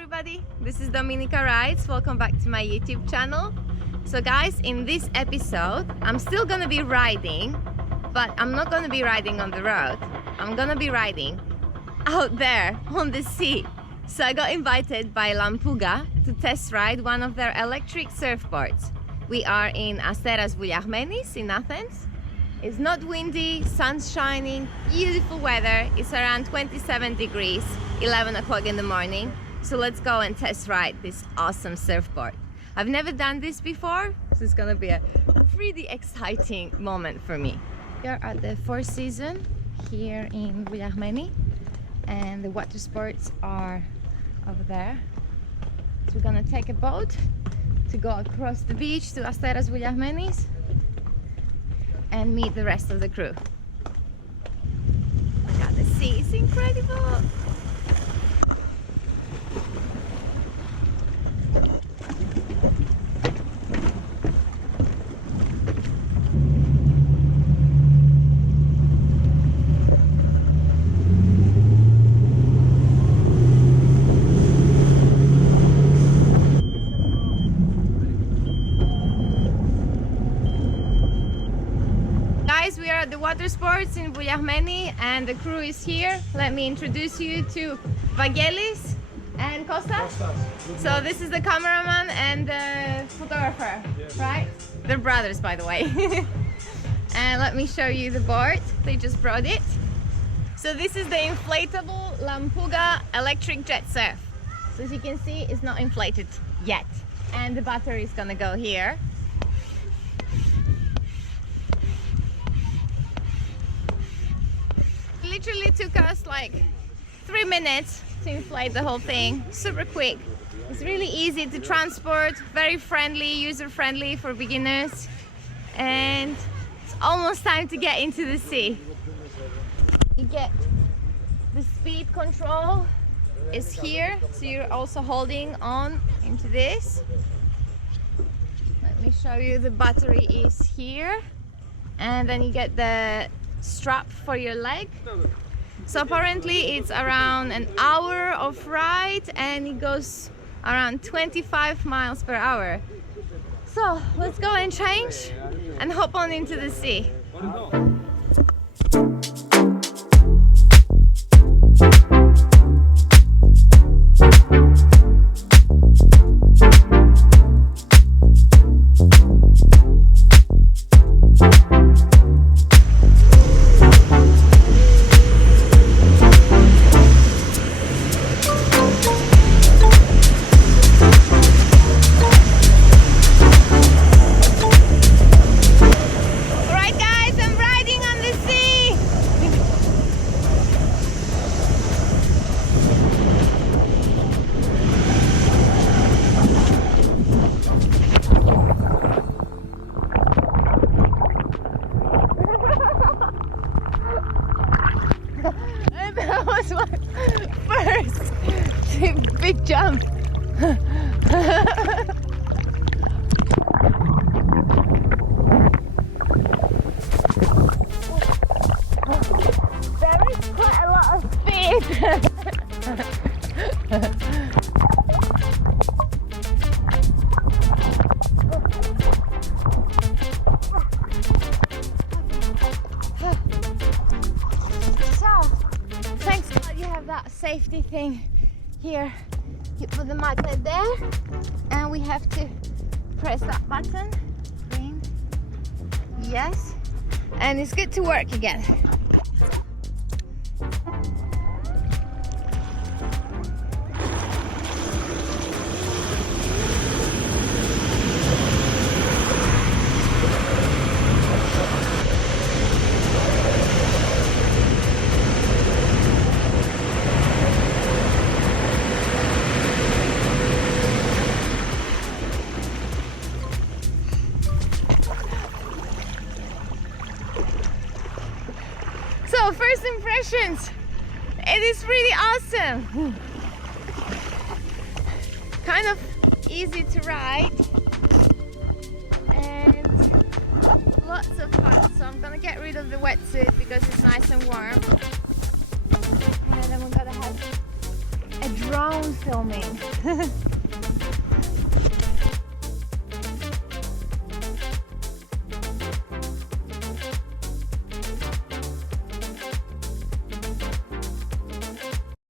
everybody, this is Dominika Rides. Welcome back to my YouTube channel. So guys, in this episode I'm still gonna be riding, but I'm not gonna be riding on the road. I'm gonna be riding out there on the sea. So I got invited by Lampuga to test ride one of their electric surfboards. We are in Astir Beach in Athens. It's not windy, sun's shining, beautiful weather. It's around 27 degrees, 11 o'clock in the morning. So let's go and test ride this awesome surfboard. I've never done this before, so it's gonna be a pretty exciting moment for me. We are at the Four Seasons here in Beach, and the water sports are over there. So we're gonna take a boat to go across the beach to Astir Beach and meet the rest of the crew. Look at the sea, it's incredible! We are at the water sports in Beach and the crew is here. Let me introduce you to Vangelis and Kostas. So this is the cameraman and the photographer, right? They're brothers, by the way. And let me show you the board. They just brought it. So this is the inflatable Lampuga Electric Jetsurf. So as you can see, it's not inflated yet. And the battery is gonna go here. Literally took us like 3 minutes to inflate the whole thing. Super quick. It's really easy to transport, very friendly, user-friendly for beginners, and it's almost time to get into the sea. You get the speed control is here, so you're also holding on into this. Let me show you, the battery is here, and then you get the strap for your leg. So apparently it's around an hour of ride and it goes around 25 miles per hour. So let's go and change and hop on into the sea. That was my first big jump. There is quite a lot of speed. That safety thing here. You put the magnet there and we have to press that button. Green. Yes, and it's good to work again. So first impressions, it is pretty awesome. Kind of easy to ride and lots of fun. So I'm gonna get rid of the wetsuit because it's nice and warm. And then we're gonna have a drone filming.